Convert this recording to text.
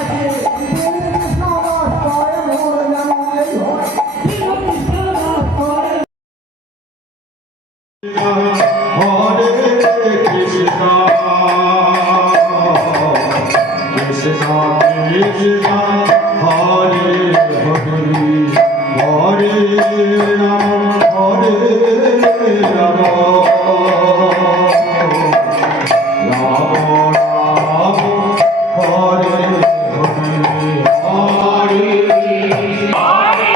Yeah. Yes.